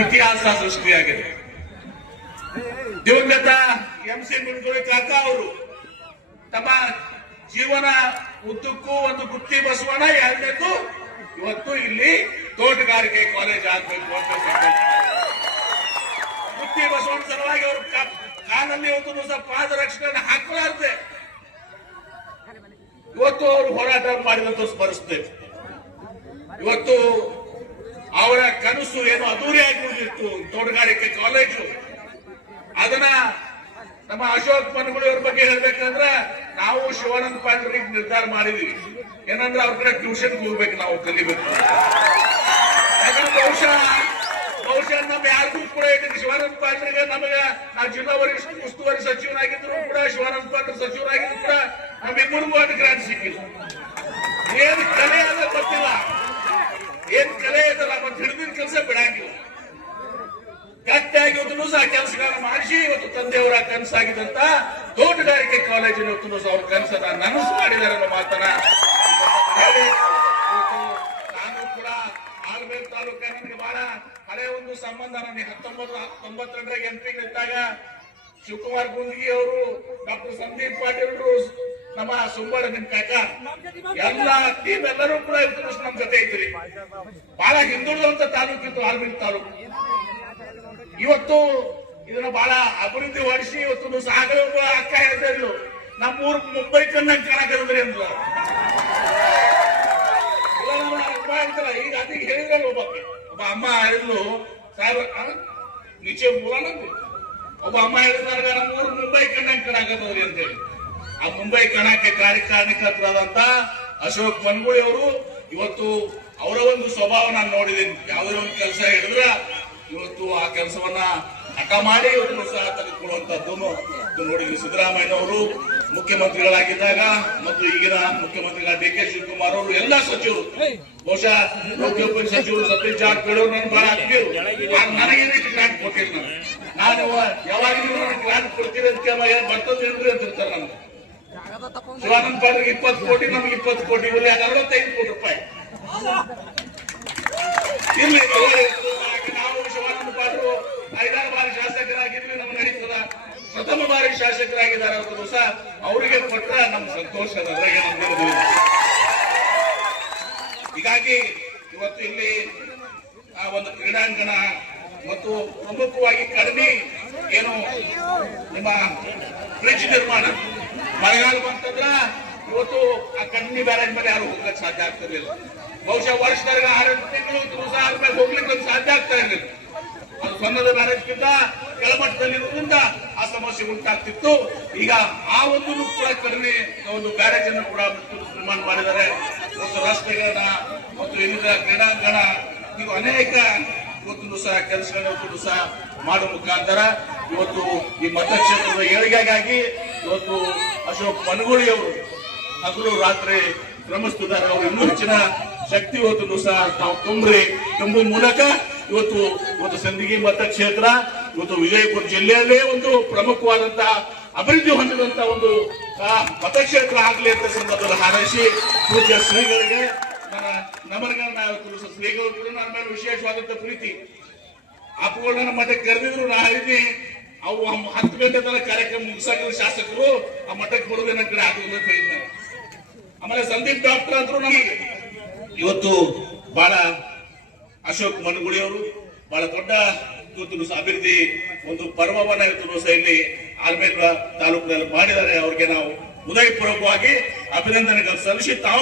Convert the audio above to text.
ಇತಿಹಾಸ ಸೃಷ್ಟಿಯಾಗಿದೆ. ದಿವಂಗತ MC ಮುನ್ಗೂಳಿ ಕಾಕಾ ಅವರು ತಮ್ಮ ಜೀವನ ಉದ್ದಕ್ಕೂ ಒಂದು ಗುತ್ತಿ ಬಸವಣ್ಣ, ಎರಡನೇದು ಇವತ್ತು ಇಲ್ಲಿ ತೋಟಗಾರಿಕೆ ಕಾಲೇಜ್ ಆಗ್ಬೇಕು ಅಂತ ಸಂಕಲ್ಪ. ಗುತ್ತಿ ಬಸವಣ್ಣ ಸಲುವಾಗಿ ಅವರು ಕಾಲಲ್ಲಿ ಇವತ್ತು ಪಾದರಕ್ಷೆಗಳನ್ನು ಹಾಕಲಾರದೆ ಇವತ್ತು ಅವರು ಹೋರಾಟ ಮಾಡಿದಂತ ಸ್ಮರಿಸ್ತೇವೆ. ಇವತ್ತು ಅವರ ಕನಸು ಏನು ಅಧೂರಿಯಾಗಿ ಉಳಿದಿತ್ತು ತೋಟಗಾರಿಕೆ ಕಾಲೇಜು, ಅದನ್ನ ನಮ್ಮ ಅಶೋಕ್ ಮನಗುಳಿ ಅವ್ರ ಬಗ್ಗೆ ಹೇಳ್ಬೇಕಂದ್ರೆ ನಾವು ಶಿವಾನಂದ ಪಾಟೀಲ್ ನಿರ್ಧಾರ ಮಾಡಿದೀವಿ. ಏನಂದ್ರೆ ಅವ್ರ ಕಡೆ ಟ್ಯೂಷನ್ ಹೋಗ್ಬೇಕು, ನಾವು ಕಲಿಬೇಕು. ಯಾಕಂದ್ರೆ ಬಹುಶಃ ನಮ್ ಯಾರಿಗೂ ಕೂಡ ಶಿವಾನಂದ ಪಾಟೀಲ್ಗೆ ನಮಗ ನಾವು ಜಿಲ್ಲಾ ಉಸ್ತುವಾರಿ ಸಚಿವರಾಗಿದ್ರು ಕೂಡ, ಶಿವಾನಂದ ಪಾಟೀಲ್ ಸಚಿವರಾಗಿದ್ರು ಕೂಡ ನಮ್ಮಿಬ್ಬರಿಗೂ ಅದು ಗ್ರಾಂಟ್ ಸಿಕ್ಕಿಲ್ಲ. ಏನ್ ಕಲೆ ಅದ ಗೊತ್ತಿಲ್ಲ, ಏನ್ ಕಲೆ ಇದಲ್ಲ ಮತ್ತೆ ಹಿಡಿದಿನ ಕೆಲಸ ಬಿಡಂಗಿಲ್ಲ. ಗಟ್ಟಿಯಾಗಿ ಇವತ್ತು ಸಹ ಕೆಲಸಗಾರ ಮಾಡಿಸಿ ಇವತ್ತು ತಂದೆಯವರ ಕನಸಾಗಿದ್ದಂತ ತೋಟಗಾರಿಕೆ ಕಾಲೇಜಿನ ಇವತ್ತು ಸಹ ಅವ್ರ ಕನಸನ್ನ ನನಸು ಮಾಡಿದ್ದಾರೆ ಅನ್ನೋ ಮಾತನ್ನ ಹೇಳಿ, ನಾನು ಕೂಡ ಆಲ್ಬೇಲ್ ತಾಲೂಕ ನನಗೆ ಬಹಳ ಹಳೆ ಒಂದು ಸಂಬಂಧ. ನನಗೆ 1992 MP ಇದ್ದಾಗ ಶಿವಕುಮಾರ್ ಗುಂದಿಗಿ ಅವರು, ಡಾಕ್ಟರ್ ಸಂದೀಪ್ ಪಾಟೀಲ್ ಅವರು, ನಮ್ಮ ಸುಬ್ಬಣ್ಣ ನಿಮ್ ಕಾಕ ಎಲ್ಲ ಟೀಮ್ ಎಲ್ಲರೂ ಕೂಡ ಇವತ್ತು ನಮ್ ಜೊತೆ ಇದ್ರಿ. ಬಹಳ ಹಿಂದುಳಿದಂತ ತಾಲೂಕಿತ್ತು ಆಲ್ಬೇಲ್ ತಾಲೂಕು. ಇವತ್ತು ಇದನ್ನ ಬಹಳ ಅಭಿವೃದ್ಧಿ ಹೊಡಿಸಿ ಇವತ್ತು ಸಾಗರ ಅಕ್ಕ ಹೇಳಿದ್ರು ನಮ್ಮೂರ್ ಮುಂಬೈ ಕಣ್ಣಂಗ್ ಕಾಣಕದ್ರಿ ಅಂದ್ರು. ಈಗ ಅದಕ್ಕೆ ಹೇಳಿದ್ರಲ್ಲ ಒಬ್ಬ ಅಮ್ಮ ಹೇಳಿದ್ಲು, ಸಾಹೇಬ್ ನಿಚೆ ಬೋಲನಂತೆ ಒಬ್ಬ ಅಮ್ಮ ಹೇಳಿದಾಗ ನಮ್ಮೂರು ಮುಂಬೈ ಕಣ್ಣಂಗ್ ಕಾಣಕದ್ರಿ ಅಂತ ಹೇಳಿ. ಆ ಮುಂಬೈ ಕಣಕ್ಕೆ ಕಾರಣಕರ್ತರಾದಂತ ಅಶೋಕ್ ಮನಗುಳಿ ಅವರು ಇವತ್ತು ಅವರ ಒಂದು ಸ್ವಭಾವ ನಾನು ನೋಡಿದ್ದೀನಿ. ಯಾವುದೇ ಒಂದು ಕೆಲಸ ಹೇಳಿದ್ರ ಇವತ್ತು ಆ ಕೆಲಸವನ್ನ ಹಠ ಮಾಡಿ ಇವತ್ತು ಸಹ ತೆಗೆದುಕೊಳ್ಳುವಂತದ್ದು ನೋಡಿದ್ವಿ. ಸಿದ್ದರಾಮಯ್ಯನವರು ಮುಖ್ಯಮಂತ್ರಿಗಳಾಗಿದ್ದಾಗ ಮತ್ತು ಈಗಿನ ಮುಖ್ಯಮಂತ್ರಿಗಳ DK ಶಿವಕುಮಾರ್ ಅವರು ಎಲ್ಲ ಸಚಿವರು, ಬಹುಶಃ ಲೋಕೋಪಯೋಗಿ ಸಚಿವರು ಸತೀಶ್ ಜಾರಕಿಹೊಳಿ ಅವರು ನಾನು ಬಹಳ ಆತ್ಮೀಯರು. ನನಗೇನು ಗ್ರಾಂಟ್ ಕೊಟ್ಟಿಲ್ಲ, ನಾನು ಯಾವಾಗಿಗೂ ಗ್ರಾಂಟ್ ಕೊಡ್ತೀರಿ ಅಂತ ಬರ್ತದೇನ್ರಿ ಅಂತ ಇರ್ತಾರೆ. ನಮ್ಗೆ ಶಿವಾನಂದ ಪಾಟೀಲ್ 20 ಕೋಟಿ, ನಮ್ಗೆ 20 ಕೋಟಿ, 45 ಕೋಟಿ ರೂಪಾಯಿ ಇರ್ಲಿ. ನಾವು ಶಿವಾನಂದ ಪಾಟೀಲ್ 5 ಬಾರಿ ಶಾಸಕರಾಗಿದ್ವಿ, ನಮ್ಗೆ ನಡೀತದ. ಪ್ರಥಮ ಬಾರಿ ಶಾಸಕರಾಗಿದ್ದಾರೆ ಅವತ್ತು ಸಹ ಅವರಿಗೆ ಕೊಟ್ಟ ನಮ್ಗೆ ಸಂತೋಷ. ಅದ್ರಾಗೆ ನಮ್ಗೆ ಹೀಗಾಗಿ ಇವತ್ತು ಇಲ್ಲಿ ಆ ಒಂದು ಕ್ರೀಡಾಂಗಣ ಮತ್ತು ಪ್ರಮುಖವಾಗಿ ಕಡಿಮೆ ಏನು ನಿಮ್ಮ ಬ್ರಿಡ್ಜ್ ನಿರ್ಮಾಣ, ಮಳೆಗಾಲ ಬಂತಂದ್ರ ಇವತ್ತು ಆ ಕಡಿಮೆ ಬ್ಯಾರೇಜ್ ಮೇಲೆ ಯಾರು ಹೋಗ್ಲಿಕ್ಕೆ ಸಾಧ್ಯ ಆಗ್ತಿರ್ಲಿಲ್ಲ. ಬಹುಶಃ ವರ್ಷದಾಗ 6 ತಿಂಗಳು ಸಹ ಮೇಲೆ ಹೋಗ್ಲಿಕ್ಕೆ ಸಾಧ್ಯ ಆಗ್ತಾ ಇರಲಿಲ್ಲ. ಅದು ಸಣ್ಣದ ಬ್ಯಾರೇಜ್ಗಿಂತ ಕೆಳಮಟ್ಟದಲ್ಲಿರುವುದರಿಂದ ಆ ಸಮಸ್ಯೆ ಉಂಟಾಗ್ತಿತ್ತು. ಈಗ ಆ ಒಂದು ಕೂಡ ಕಡಿಮೆ ಒಂದು ಬ್ಯಾರೇಜ್ ಅನ್ನು ಕೂಡ ನಿರ್ಮಾಣ ಮಾಡಿದ್ದಾರೆ. ಮತ್ತು ರಸ್ತೆಗಳನ್ನ ಮತ್ತು ವಿವಿಧ ಕ್ರೀಡಾಂಗಣ, ಇದು ಅನೇಕ ಇವತ್ತು ಸಹ ಕೆಲಸಗಳನ್ನು ಸಹ ಮಾಡುವ ಮುಖಾಂತರ ಇವತ್ತು ಈ ಮತಕ್ಷೇತ್ರದ ಏಳಿಗೆಗಾಗಿ ಇವತ್ತು ಅಶೋಕ್ ಮನಗುಳಿ ಅವರು ಹಗಲು ರಾತ್ರಿ ಶ್ರಮಿಸುತ್ತಿದ್ದಾರೆ. ಅವರು ಇನ್ನೂ ಹೆಚ್ಚಿನ ಶಕ್ತಿ ಇವತ್ತು ಸಹ ತಾವು ತುಂಬುವ ಮೂಲಕ ಇವತ್ತು ಸಂದಗಿ ಮತಕ್ಷೇತ್ರ ಇವತ್ತು ವಿಜಯಪುರ ಜಿಲ್ಲೆಯಲ್ಲೇ ಒಂದು ಪ್ರಮುಖವಾದಂತಹ ಅಭಿವೃದ್ಧಿ ಹೊಂದಿದಂತ ಒಂದು ಮತಕ್ಷೇತ್ರ ಆಗಲಿ ಅಂತ ಸಂದರ್ಭದಲ್ಲಿ ಹಾರೈಸಿ ಪೂಜ್ಯ ಶ್ರೀಗಳಿಗೆ ನನ್ನ ನಮನಗಳನ್ನ ಶ್ರೀಗಳು ನನ್ನ ಮೇಲೆ ವಿಶೇಷವಾದಂತ ಪ್ರೀತಿ. ಅಪ್ಪಗಳು ನನ್ನ ಮಠಕ್ಕೆ ಕರೆದಿದ್ರು, ನಾ ಹೇಳಿದ್ನಿ ಅವು 10 ಗಂಟೆ ತನಕ ಕಾರ್ಯಕ್ರಮ ಮುಗಿಸಾಗಿದ್ರು ಶಾಸಕರು ಆ ಮಠಕ್ಕೆ ಬರೋದೇ ನನ್ನ ಕಡೆ ಆಗುವುದು ಅಂತ ಹೇಳಿದ್ದಾರೆ. ಆಮೇಲೆ ಸಂದೀಪ್ ಡಾಕ್ಟರ್ ಅಂದ್ರು ನಮಗೆ ಇವತ್ತು ಬಹಳ ಅಶೋಕ್ ಮನಗುಳಿ ಅವರು ಬಹಳ ದೊಡ್ಡ ಇವತ್ತು ಅಭಿವೃದ್ಧಿ ಒಂದು ಪರ್ವವನ್ನ ಇವತ್ತು ಇಲ್ಲಿ ಆಲ್ಮೇಲ ತಾಲೂಕಿನಲ್ಲಿ ಮಾಡಿದ್ದಾರೆ. ಅವ್ರಿಗೆ ನಾವು ಹೃದಯಪೂರ್ವಕವಾಗಿ ಅಭಿನಂದನೆಗಳು ಸಲ್ಲಿಸಿ ತಾವು